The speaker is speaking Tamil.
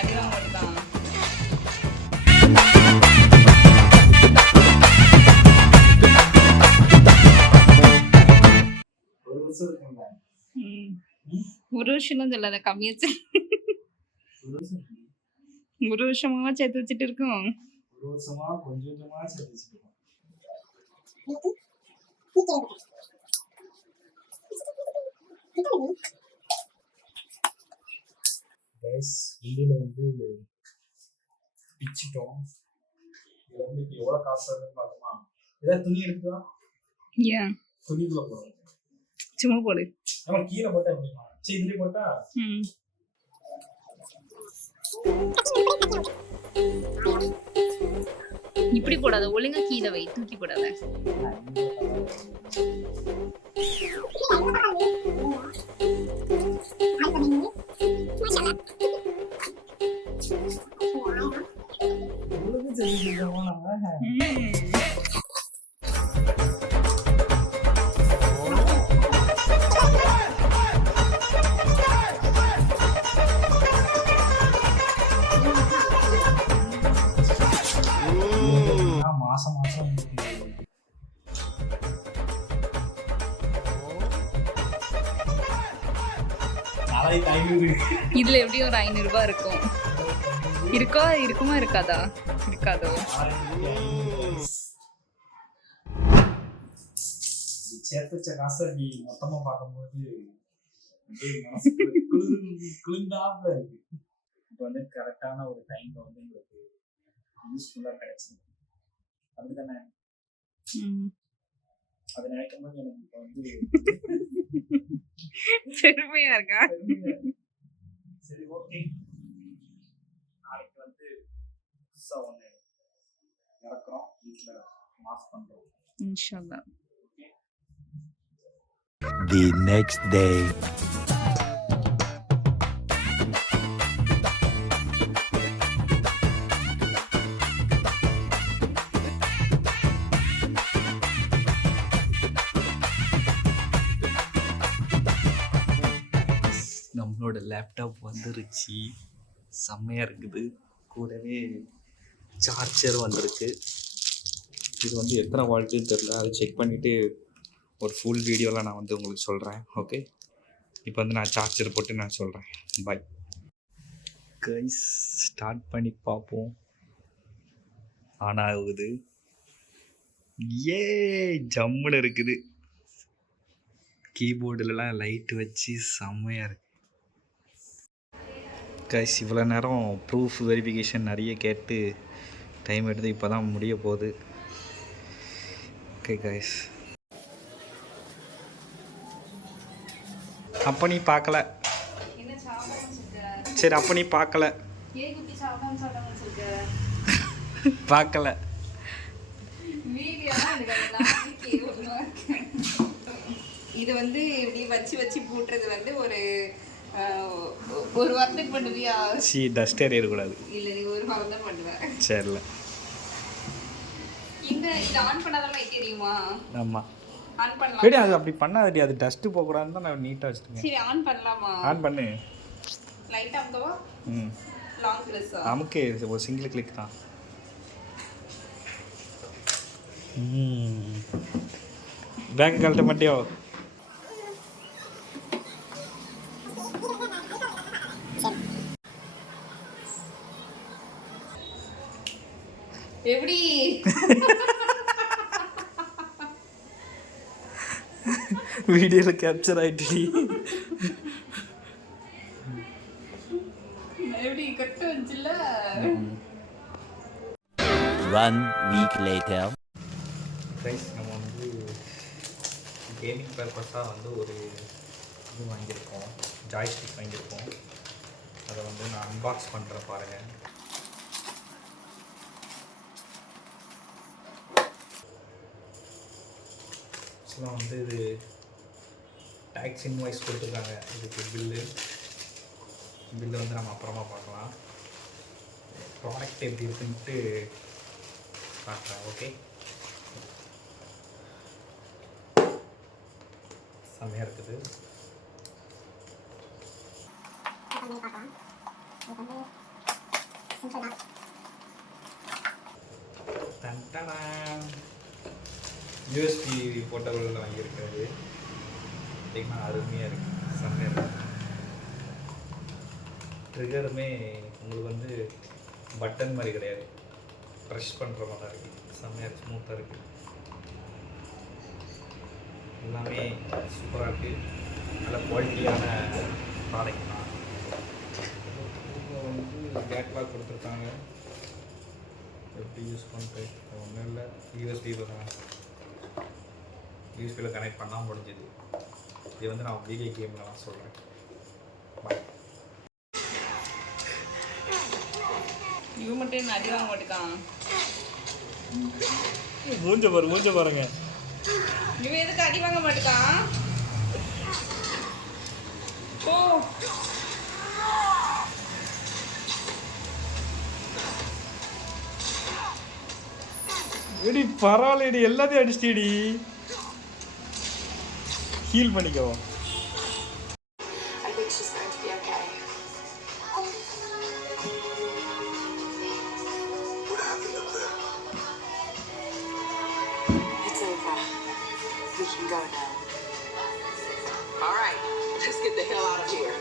அடிதான் மட்டும்தான். ஒரு வருஷம் சொல்லாத, கம்மியா ஒரு வருஷமா சேர்த்து வச்சுட்டு இருக்கோம். ஒரு வருஷமா கொஞ்சம் கொஞ்சமா சேர்த்து வச்சிருக்கோம். கைஸ் வண்டியில வந்து பிச்சிட்டோம். இது வந்து இப்போ எவ்வளோ காசு வருதுன்னு பார்க்கணுமா? ஏதாவது துணி எடுத்துக்கலாம். ஏன் துணிக்குள்ள போடுறோம். சும்மா போடு. நம்ம கீழே போட்டா எப்படிமா? சரி இதுலேயே போட்டா இப்படி போடாத, ஒழுங்கா கீழே வை, தூக்கி போடாத. மாசம் மாசம் இதுல எப்படியும் ஒரு 500 ரூபாய் இருக்கும். இருக்கோ இருக்குமா இருக்காதா? இருக்காதோ? சேர்த்து வச்ச காசை நீ மொத்தமா பார்க்கும்போது குளிர்ந்தாப்புல இருக்கு. இப்போ வந்து கரெக்டான ஒரு டைம்ல வந்து உங்களுக்கு யூஸ்ஃபுல்லா கிடைச்சது. அப்படித்தானே? அதை நினைக்கும் போது எனக்கு இப்போ வந்து பெருமையா இருக்கா? சரி ஓகே, நாளைக்கு வந்து புதுசா ஒன்று இறக்குறோம், வீட்டில் மாஸ் பண்றோம் இன்ஷால்லா. The next day. நம்மளோட லேப்டாப் வந்துருச்சு, செம்மையாக இருக்குது. கூடவே சார்ஜர் வந்திருக்கு. இது வந்து எத்தனை வால்ட்டுன்னு தெரில, அதை செக் பண்ணிவிட்டு ஒரு ஃபுல் வீடியோவில் நான் வந்து உங்களுக்கு சொல்கிறேன். ஓகே, இப்போ வந்து நான் சார்ஜர் போட்டு நான் சொல்கிறேன். பாய் கைஸ், ஸ்டார்ட் பண்ணி பார்ப்போம். ஆன் ஆகுது. ஏ ஜம்முன்னு இருக்குது. கீபோர்டுலலாம் லைட்டு வச்சு செம்மையாக இருக்குது. கைஸ் இவ்வளோ நேரம் ப்ரூஃப் வெரிஃபிகேஷன் நிறைய கேட்டு டைம் எடுத்து இப்போ தான் முடிய போகுது. ஓகே கைஸ், அப்போ நீ பார்க்கல. சரி, அப்போ நீ பார்க்கல. பார்க்கல. இது வந்து இப்படி வச்சு வச்சு போட்டுறது வந்து ஒரு வாரத்துக்கு பண்ணுவியா? சி டஸ்ட் ஏறிடக்கூடாது. இல்லை, நீ ஒரு வாரம் தான் பண்ணுவேன். சரில, இது ஆன் பண்ணாதான் லைட் எரியுமா? ஆமாம், ஆன் பண்ணலாம். சரி அது அப்படி பண்ணாதடி, அது டஸ்ட்டு போகக்கூடாதுன்னு தான் நான் நீட்டாக வச்சுருக்கேன். சரி, ஆன் பண்ணலாமா? ஆன் பண்ணு. லைட் அமுக்கவா? லாங் ப்ரெஸ்ஸா? நமக்கு ஒரு சிங்கிள் கிளிக் தான். பேங்க் கழட்ட மாட்டியோ? எப்படி வீடியோல கேப்சர் ஆயிட்டு எப்படி கரெக்டா வந்துச்சுல? 1 week later. கைஸ், நம்ம வந்து கேமிங் பர்பஸாக வந்து ஒரு இது வாங்கியிருக்கோம், ஜாய்ஸ்டிக் வாங்கியிருக்கோம். அதை வந்து நான் அன்பாக்ஸ் பண்ணுறேன் பாருங்கள். ஆக்சுவலாக வந்து இது டேக்ஸ் இன்வாய்ஸ் கொடுத்துருக்காங்க. இதுக்கு பில்லு வந்து நம்ம அப்புறமா பார்க்கலாம். ப்ராடக்ட் எப்படி இருக்குன்ட்டு பார்க்குறேன். ஓகே, செம்மையாக இருக்குது. யூஎஸ்பி போர்ட்டபிள் வாங்கியிருக்கிறது பார்த்தீங்கன்னா அருமையாக இருக்குது, செம்மையாக இருக்குது. ட்ரிகருமே உங்களுக்கு வந்து பட்டன் மாதிரி கிடையாது, ப்ரெஷ் பண்ணுற மாதிரி தான் இருக்குது, செம்மையாக இருக்குது, ஸ்மூத்தாக இருக்குது, எல்லாமே சூப்பராக இருக்குது. நல்ல குவாலிட்டியான ப்ராடக்ட் தான். வந்து கேட்லாக் கொடுத்துருக்காங்க, எப்படி யூஸ் பண்ணுறது ஒன்றும் இல்லை. யூஎஸ்பியில் கனெக்ட் பண்ணால் முடிஞ்சது. இது வந்து நான் வீடியோ கேமில் நான் சொல்கிறேன். பாய். இவன் மட்டும் என்ன அடி வாங்க மாட்டேக்கான். மூஞ்ச பாருங்க. இவன் எதுக்கு அடி வாங்க மாட்டேக்கான்? ஓ எடி பரவாயில்லடி, எல்லாத்தையும் அடிச்சிட்டடி. ஹீல் பண்ணிக்கோ. I think she's going to be okay. What happened up there? It's over. We can go now. All right, let's get the hell out of here.